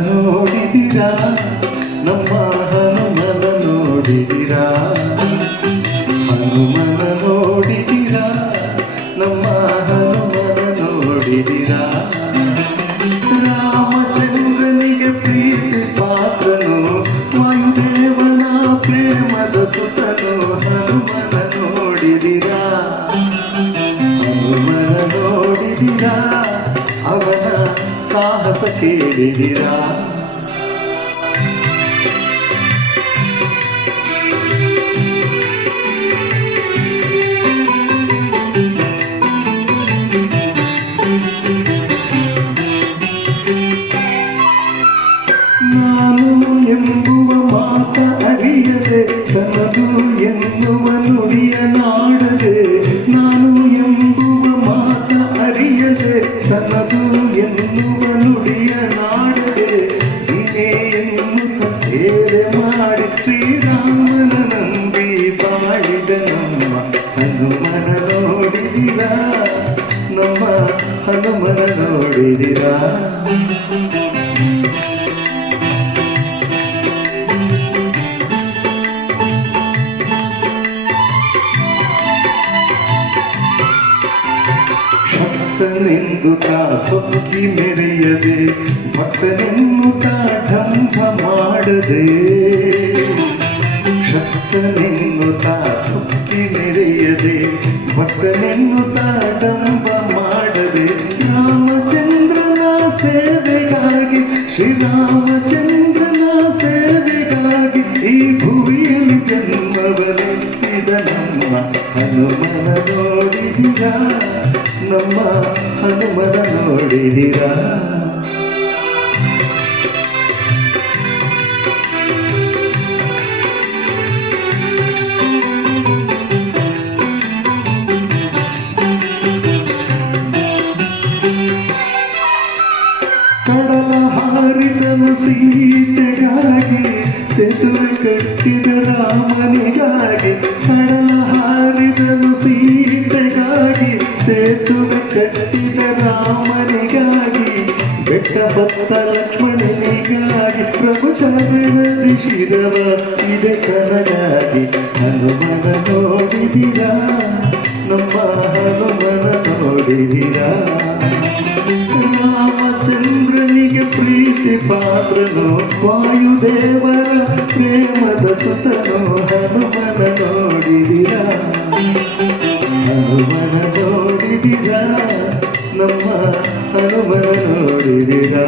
ನೋಡಿದಿರಾ ನಮ್ಮ ಹನುಮನ ನೋಡಿದಿರಾ ಹನುಮನ ನೋಡಿದಿರಾ ನಮ್ಮ ಹನುಮನ ನೋಡಿದಿರಾ ರಾಮಚಂದ್ರನಿಗೆ ಪ್ರೀತಿ ಪಾತ್ರನು ವಾಯುದೇವನ ಪ್ರೇಮದ ಸುತನು ಹನುಮನ ನೋಡಿದಿರಾ ಹನುಮನ ನೋಡಿದಿರಾ ಅವನ ಸಾಹಸ ಕೇಳಿದಿರಾ ನಾನು ಎಂಬುವ ಮಾತ ಅರಿಯದೆ ತನದು ಎನ್ನುವ ನುಡಿಯ ನಾಡದೆ ನಾನು ಎಂಬುವ ಮಾತ ಅರಿಯದೆ ತನದು ಎನ್ನುವ ನುಡಿಯ ನಾಡದೆ ನೀನೇ ಎನ್ನುತ್ತ ಸೇವೆ ಮಾಡಿ ಶ್ರೀರಾಮನ ನಂಬಿ ಬಾಳಿದ ನಮ್ಮ ಹನುಮನ ನೋಡಿದಿರಾ ನಮ್ಮ ಹನುಮನ ನೋಡಿದಿರಾ ಭಕ್ತನೆಂದುತ್ತ ಸೊಕ್ಕಿ ಮೆರೆಯದೆ ಭಕ್ತನೆನ್ನುತ್ತ ಢಂಭ ಮಾಡದೆ ಶಕ್ತನೆನ್ನುತ್ತ ಸೊಕ್ಕಿ ಮೆರೆಯದೆ ಭಕ್ತನೆನ್ನುತ್ತ ಢಂಭ ಮಾಡದೆ ರಾಮಚಂದ್ರನ ಸೇವೆಗಾಗಿ ಶ್ರೀರಾಮಚಂದ್ರನ ಸೇವೆಗಾಗಿ ಈ ಭುವಿಯಲ್ಲಿ ಜನ್ಮವನೆತ್ತಿದ ನಮ್ಮ ಹನುಮನ ನೋಡಿದಿರಾ ನಮ್ಮ ಹನುಮನ ನೋಡಿದಿರಾ ಕಡಲ ಹಾರಿದನು ಸೀತೆಗಾಗಿ ಸೇತುವೆ ಕಟ್ಟಿದ ರಾಮನಿಗಾಗಿ ಕಡಲ ಹಾರಿದನು ಸೀತೆಗಾಗಿ ಸೇತುವೆ ಕಟ್ಟಿದ ರಾಮನಿಗಾಗಿ ಬೆಟ್ಟ ಹೊತ್ತ ಲಕ್ಷ್ಮಣನಿಗಾಗಿ ಪ್ರಭು ಶರಣದಿ ಶಿರವ ಇದೆ ಕನಗಾಗಿ ಹನುಮನ ನೋಡಿದಿರಾ ನಮ್ಮ ಹನುಮನ ನೋಡಿದಿರಾ ರಾಮಚಂದ್ರನಿಗೆ ಪ್ರೀತಿ ಪಾತ್ರನು ವಾಯುದೇವರ ಪ್ರೇಮದ ಸುತನು ಹನುಮನ ನೋಡಿದಿರಾ ಹನುಮನ ನೋಡಿದಿರಾ ನಮ್ಮ ಹನುಮನ ನೋಡಿದಿರಾ